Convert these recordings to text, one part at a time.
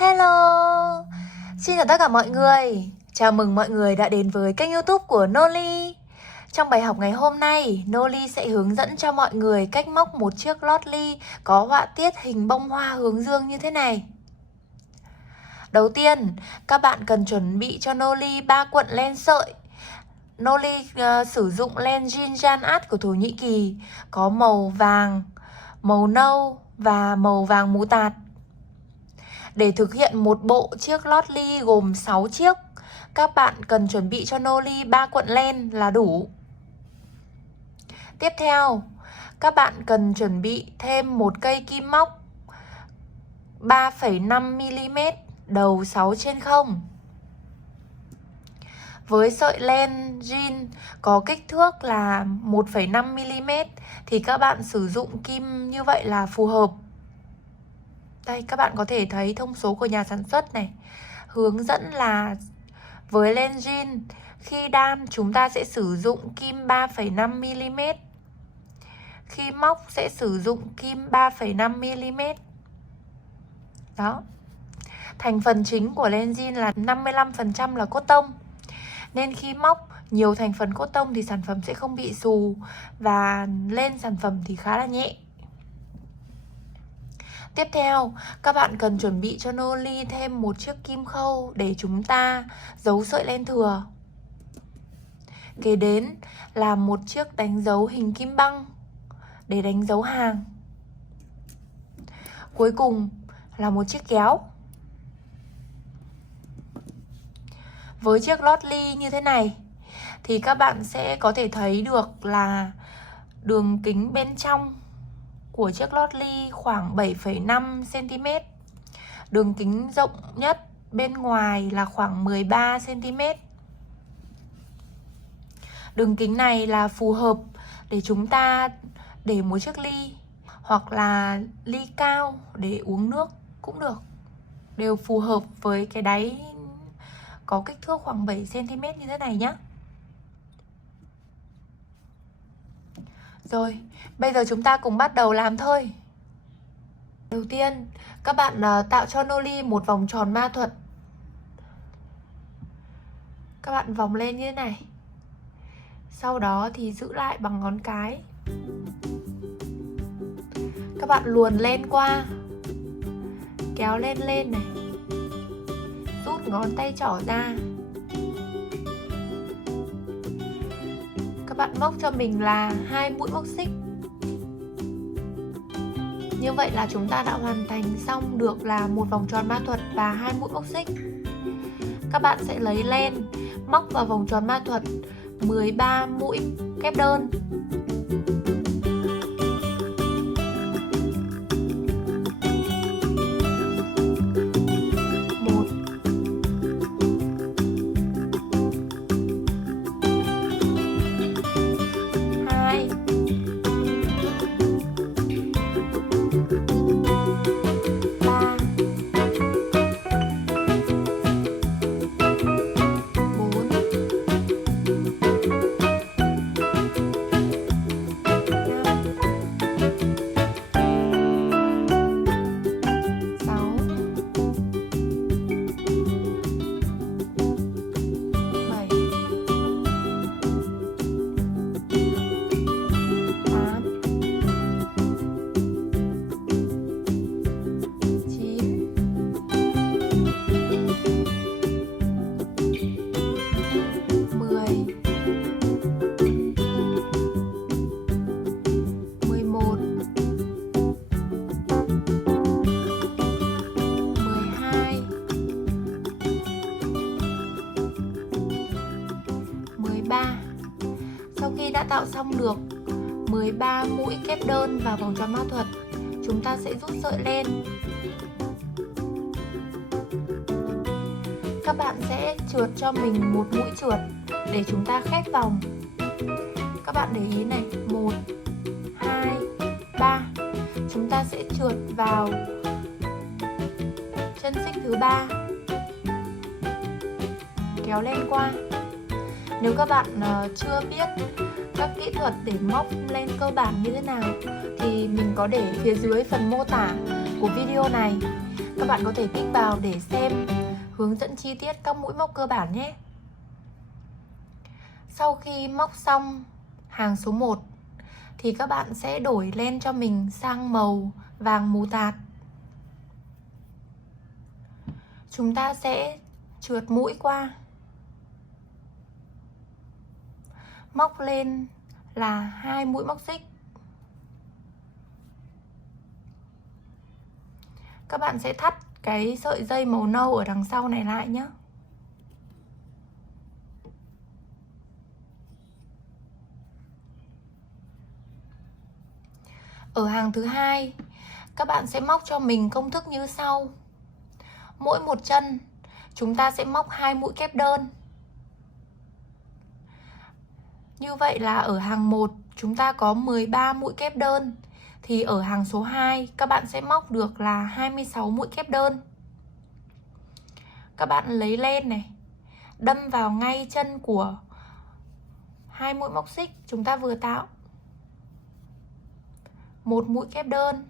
Hello! Xin chào tất cả mọi người. Chào mừng mọi người đã đến với kênh YouTube của Noli. Trong bài học ngày hôm nay, Noli sẽ hướng dẫn cho mọi người cách móc một chiếc lót ly có họa tiết hình bông hoa hướng dương như thế này. Đầu tiên, các bạn cần chuẩn bị cho Noli 3 cuộn len sợi. Noli sử dụng len Jinjan Art của Thổ Nhĩ Kỳ, có màu vàng, màu nâu và màu vàng mù tạt. Để thực hiện một bộ chiếc lót ly gồm 6 chiếc, các bạn cần chuẩn bị cho Noli 3 cuộn len là đủ. Tiếp theo, các bạn cần chuẩn bị thêm một cây kim móc 3,5mm đầu 6/0. Với sợi len jean có kích thước là 1,5mm thì các bạn sử dụng kim như vậy là phù hợp. Đây, các bạn có thể thấy thông số của nhà sản xuất này. Hướng dẫn là với len jean, khi đan chúng ta sẽ sử dụng kim 3,5mm. Khi móc sẽ sử dụng kim 3,5mm. Đó. Thành phần chính của len jean là 55% là cốt tông. Nên khi móc nhiều thành phần cốt tông thì sản phẩm sẽ không bị xù và lên sản phẩm thì khá là nhẹ. Tiếp theo, các bạn cần chuẩn bị cho Noli thêm một chiếc kim khâu để chúng ta giấu sợi len thừa. Kế đến là một chiếc đánh dấu hình kim băng để đánh dấu hàng. Cuối cùng là một chiếc kéo. Với chiếc lót ly như thế này thì các bạn sẽ có thể thấy được là đường kính bên trong của chiếc lót ly khoảng 7,5cm. Đường kính rộng nhất bên ngoài là khoảng 13cm. Đường kính này là phù hợp để chúng ta để một chiếc ly hoặc là ly cao để uống nước cũng được. Đều phù hợp với cái đáy có kích thước khoảng 7cm như thế này nhé. Rồi, bây giờ chúng ta cùng bắt đầu làm thôi. Đầu tiên, các bạn tạo cho Noli một vòng tròn ma thuật. Các bạn vòng lên như thế này. Sau đó thì giữ lại bằng ngón cái. Các bạn luồn len qua, kéo len lên này, rút ngón tay trỏ ra. Các bạn móc cho mình là 2 mũi móc xích. Như vậy là chúng ta đã hoàn thành xong được là một vòng tròn ma thuật và 2 mũi móc xích. Các bạn sẽ lấy len móc vào vòng tròn ma thuật 13 mũi kép đơn. Sau khi đã tạo xong được 13 mũi kép đơn vào vòng tròn ma thuật, chúng ta sẽ rút sợi len. Các bạn sẽ trượt cho mình một mũi trượt để chúng ta khép vòng. Các bạn để ý này, 1, 2, 3. Chúng ta sẽ trượt vào chân xích thứ 3, kéo len qua. Nếu các bạn chưa biết các kỹ thuật để móc len cơ bản như thế nào thì mình có để phía dưới phần mô tả của video này. Các bạn có thể kích vào để xem hướng dẫn chi tiết các mũi móc cơ bản nhé. Sau khi móc xong hàng số 1 thì các bạn sẽ đổi len cho mình sang màu vàng mù tạt. Chúng ta sẽ trượt mũi qua, móc lên là 2 mũi móc xích. Các bạn sẽ thắt cái sợi dây màu nâu ở đằng sau này lại nhé. Ở hàng thứ hai, các bạn sẽ móc cho mình công thức như sau. Mỗi một chân chúng ta sẽ móc 2 mũi kép đơn. Như vậy là ở hàng 1 chúng ta có 13 mũi kép đơn, thì ở hàng số 2 các bạn sẽ móc được là 26 mũi kép đơn. Các bạn lấy len này, đâm vào ngay chân của 2 mũi móc xích chúng ta vừa tạo. 1 mũi kép đơn,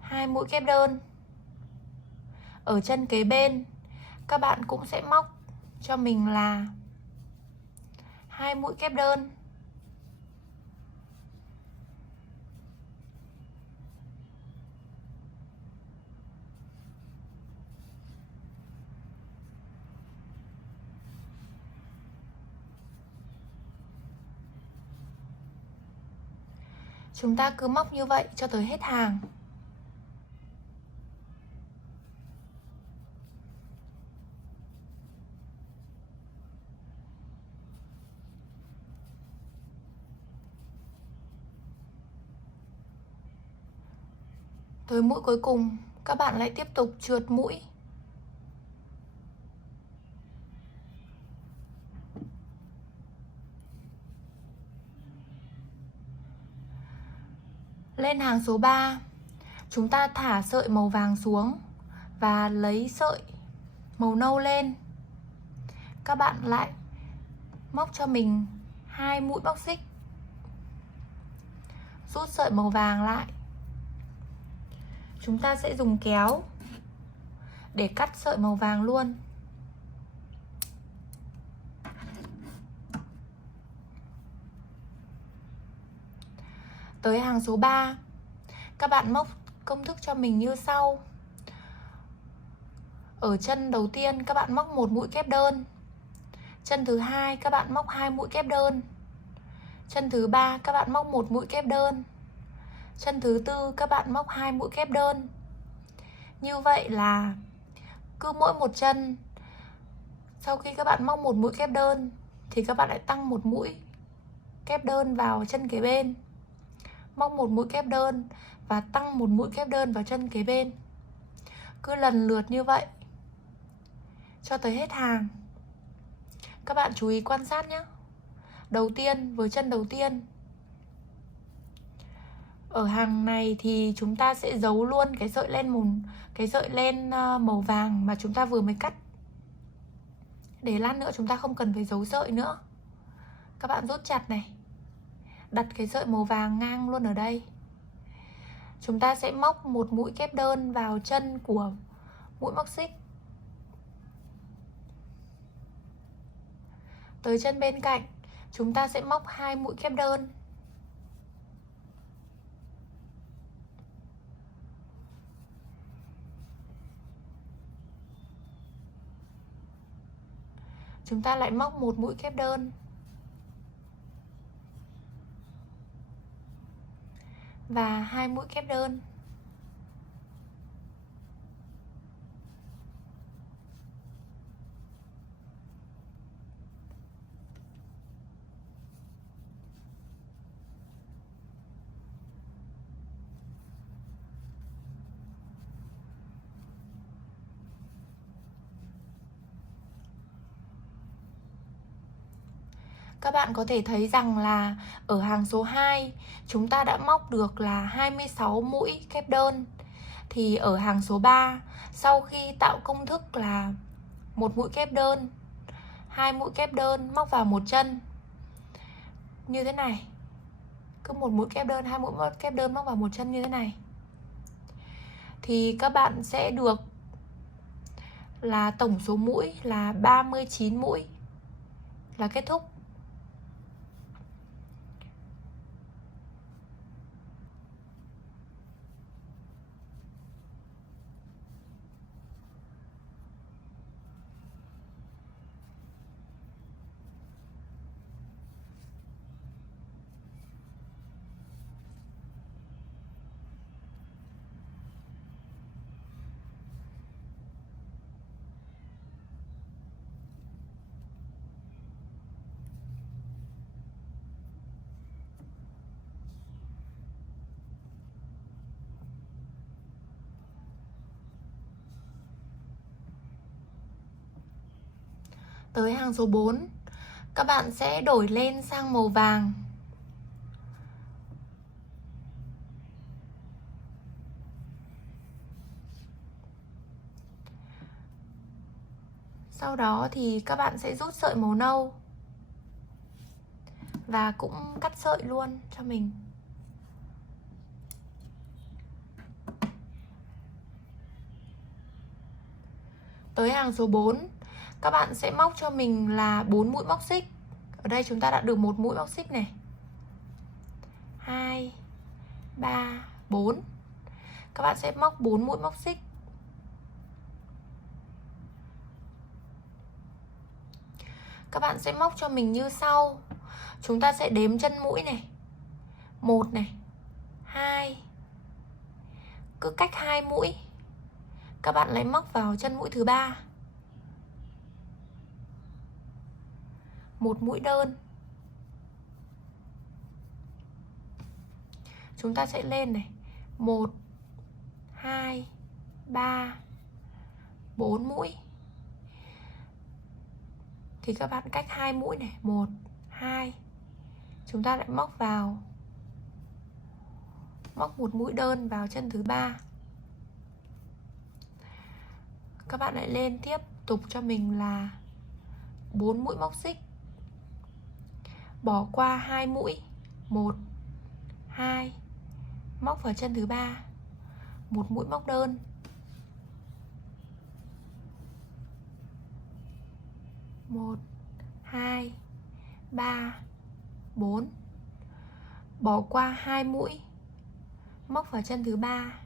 2 mũi kép đơn. Ở chân kế bên các bạn cũng sẽ móc cho mình là 2 mũi kép đơn. Chúng ta cứ móc như vậy cho tới hết hàng. Tới mũi cuối cùng, các bạn lại tiếp tục trượt mũi. Lên hàng số 3, chúng ta thả sợi màu vàng xuống và lấy sợi màu nâu lên. Các bạn lại móc cho mình 2 mũi móc xích. Rút sợi màu vàng lại. Chúng ta sẽ dùng kéo để cắt sợi màu vàng luôn. Tới hàng số 3, các bạn móc công thức cho mình như sau. Ở chân đầu tiên các bạn móc 1 mũi kép đơn. Chân thứ hai các bạn móc 2 mũi kép đơn. Chân thứ ba các bạn móc 1 mũi kép đơn. Chân thứ tư các bạn móc 2 mũi kép đơn. Như vậy là cứ mỗi một chân, sau khi các bạn móc 1 mũi kép đơn thì các bạn lại tăng 1 mũi kép đơn vào chân kế bên, móc 1 mũi kép đơn và tăng 1 mũi kép đơn vào chân kế bên. Cứ lần lượt như vậy cho tới hết hàng. Các bạn chú ý quan sát nhé. Đầu tiên, với chân đầu tiên, ở hàng này thì chúng ta sẽ giấu luôn cái sợi len màu vàng mà chúng ta vừa mới cắt, để lát nữa chúng ta không cần phải giấu sợi nữa. Các bạn rút chặt này, đặt cái sợi màu vàng ngang luôn ở đây. Chúng ta sẽ móc 1 mũi kép đơn vào chân của mũi móc xích. Tới chân bên cạnh, chúng ta sẽ móc 2 mũi kép đơn. Chúng ta lại móc 1 mũi kép đơn. Và 2 mũi kép đơn. Các bạn có thể thấy rằng là ở hàng số 2 chúng ta đã móc được là 26 mũi kép đơn. Thì ở hàng số 3, sau khi tạo công thức là 1 mũi kép đơn, 2 mũi kép đơn móc vào một chân như thế này, cứ một mũi kép đơn, hai mũi kép đơn móc vào một chân như thế này thì các bạn sẽ được là tổng số mũi là 39 mũi là kết thúc. Tới hàng số 4, các bạn sẽ đổi len sang màu vàng. Sau đó thì các bạn sẽ rút sợi màu nâu và cũng cắt sợi luôn cho mình. Tới hàng số 4, các bạn sẽ móc cho mình là 4 mũi móc xích. Ở đây chúng ta đã được một mũi móc xích này. 2 3 4. Các bạn sẽ móc 4 mũi móc xích. Các bạn sẽ móc cho mình như sau. Chúng ta sẽ đếm chân mũi này. 1 này, 2. Cứ cách 2 mũi các bạn lại móc vào chân mũi thứ 3. Một mũi đơn. Chúng ta sẽ lên này. 1 2 3 4 mũi. Thì các bạn cách 2 mũi này, 1 2. Chúng ta lại móc vào. Móc một mũi đơn vào chân thứ 3. Các bạn lại lên tiếp tục cho mình là 4 mũi móc xích. Bỏ qua 2 mũi, 1 2. Móc vào chân thứ 3. Một mũi móc đơn. Một 2 3 4. Bỏ qua 2 mũi, móc vào chân thứ 3.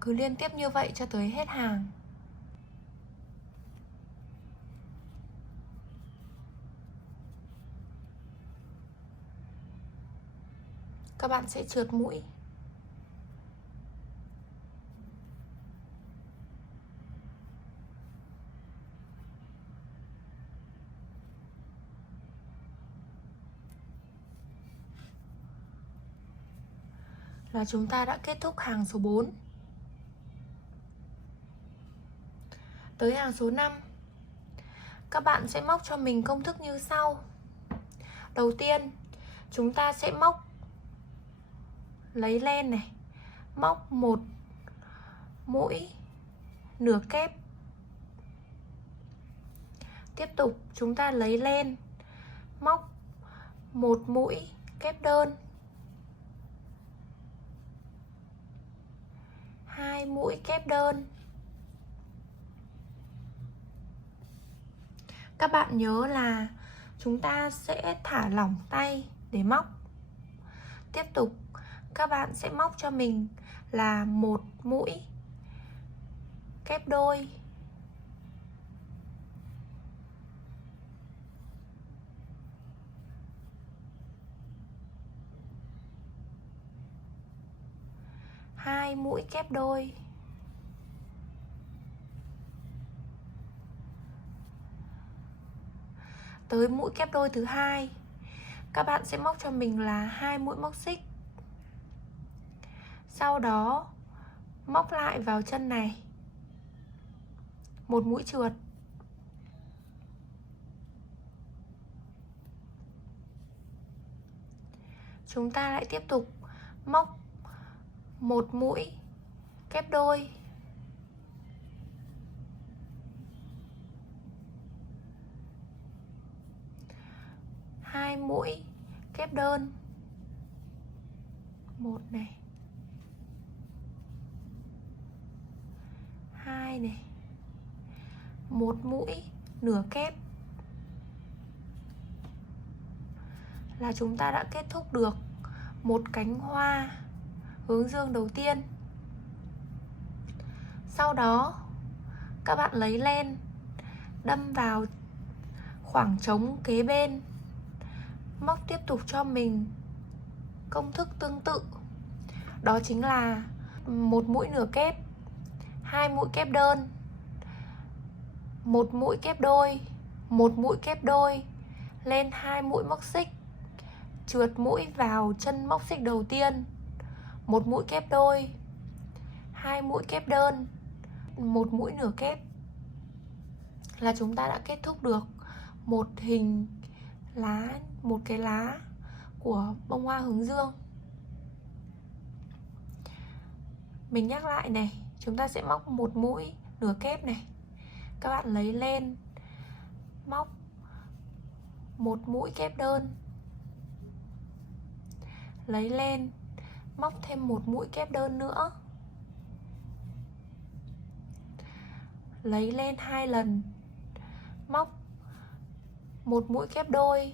Cứ liên tiếp như vậy cho tới hết hàng. Các bạn sẽ trượt mũi. Là chúng ta đã kết thúc hàng số 4. Tới hàng số 5, các bạn sẽ móc cho mình công thức như sau. Đầu tiên, chúng ta sẽ móc, lấy len này, móc một mũi nửa kép. Tiếp tục chúng ta lấy len, móc một mũi kép đơn, 2 mũi kép đơn. Các bạn nhớ là chúng ta sẽ thả lỏng tay để móc. Tiếp tục các bạn sẽ móc cho mình là một mũi kép đôi, 2 mũi kép đôi. tới mũi kép đôi thứ hai, các bạn sẽ móc cho mình là 2 mũi móc xích. Sau đó móc lại vào chân này một mũi trượt. Chúng ta lại tiếp tục móc một mũi kép đôi, hai mũi kép đơn, một này, hai này, một mũi nửa kép là chúng ta đã kết thúc được một cánh hoa hướng dương đầu tiên. Sau đó các bạn lấy len đâm vào khoảng trống kế bên, móc tiếp tục cho mình công thức tương tự. Đó chính là một mũi nửa kép, hai mũi kép đơn, một mũi kép đôi, một mũi kép đôi, lên hai mũi móc xích, trượt mũi vào chân móc xích đầu tiên, một mũi kép đôi, hai mũi kép đơn, một mũi nửa kép là chúng ta đã kết thúc được một hình lá, một cái lá của bông hoa hướng dương. Mình nhắc lại này, chúng ta sẽ móc một mũi nửa kép này, các bạn lấy lên móc một mũi kép đơn, lấy lên móc thêm một mũi kép đơn nữa, lấy lên 2 lần, móc một mũi kép đôi,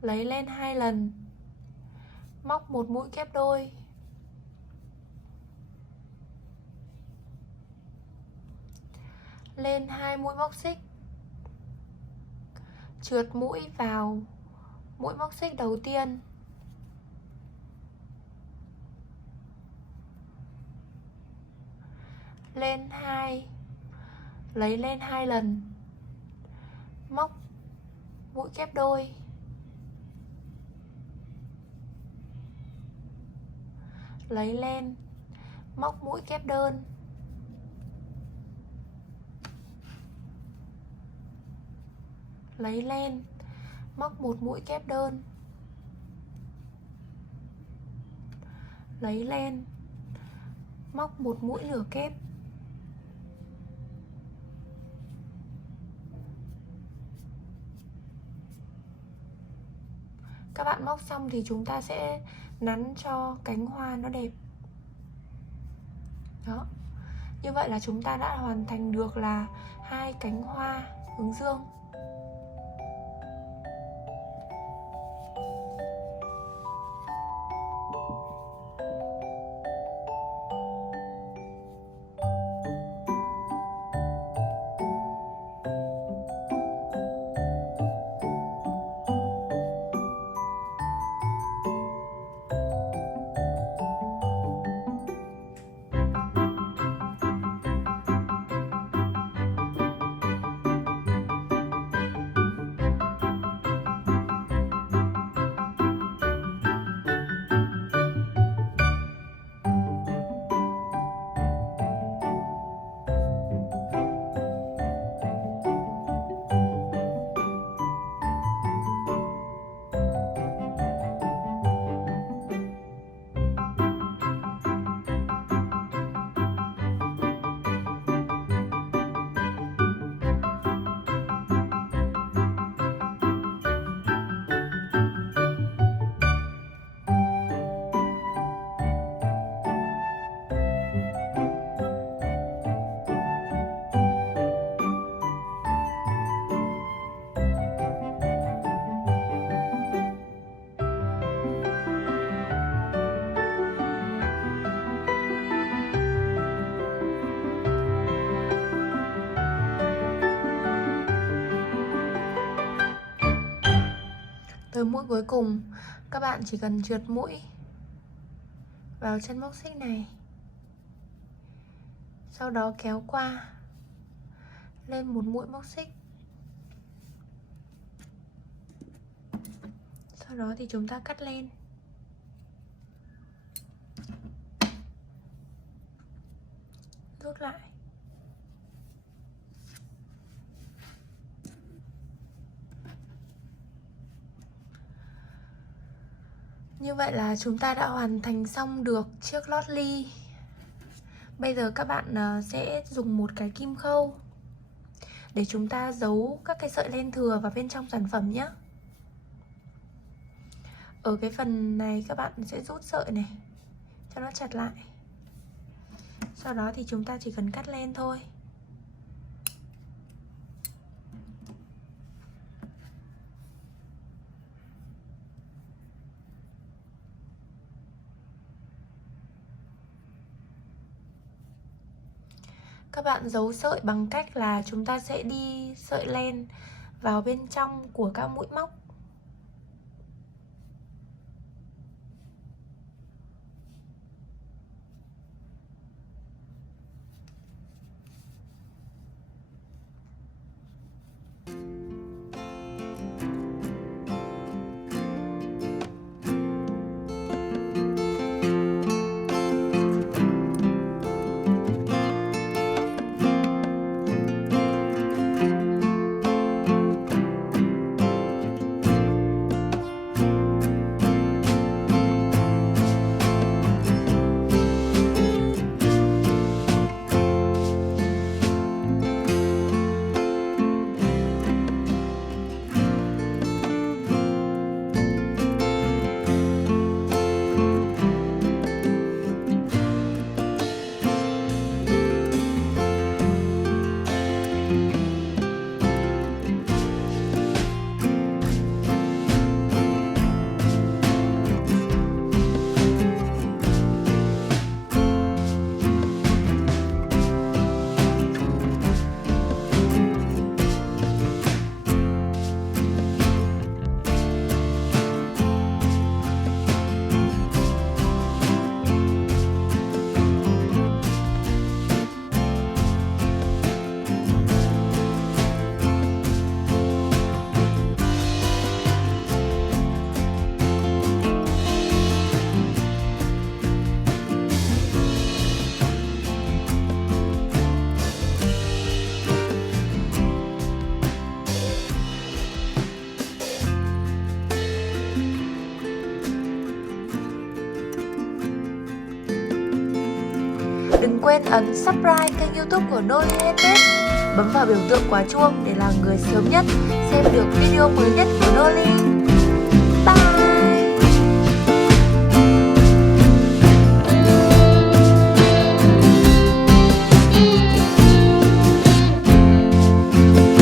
lấy lên 2 lần, móc một mũi kép đôi, lên 2 mũi móc xích, trượt mũi vào mũi móc xích đầu tiên, lên 2, lấy lên 2 lần, móc mũi kép đôi, lấy lên móc mũi kép đơn, lấy lên móc một mũi kép đơn, lấy lên móc một mũi nửa kép, các bạn móc xong thì chúng ta sẽ nắn cho cánh hoa nó đẹp. Đó, như vậy là chúng ta đã hoàn thành được là 2 cánh hoa hướng dương. Tới mũi cuối cùng, các bạn chỉ cần trượt mũi vào chân móc xích này, Sau đó kéo qua lên một mũi móc xích. Sau đó thì chúng ta cắt lên. Rút lại. Như vậy là chúng ta đã hoàn thành xong được chiếc lót ly. Bây giờ các bạn sẽ dùng một cái kim khâu để chúng ta giấu các cái sợi len thừa vào bên trong sản phẩm nhé. Ở cái phần này các bạn sẽ rút sợi này cho nó chặt lại. Sau đó thì chúng ta chỉ cần cắt len thôi. Các bạn giấu sợi bằng cách là chúng ta sẽ đi sợi len vào bên trong của các mũi móc. Đừng quên ấn subscribe kênh YouTube của Noli Handmade, bấm vào biểu tượng quả chuông để là người sớm nhất xem được video mới nhất của Noli.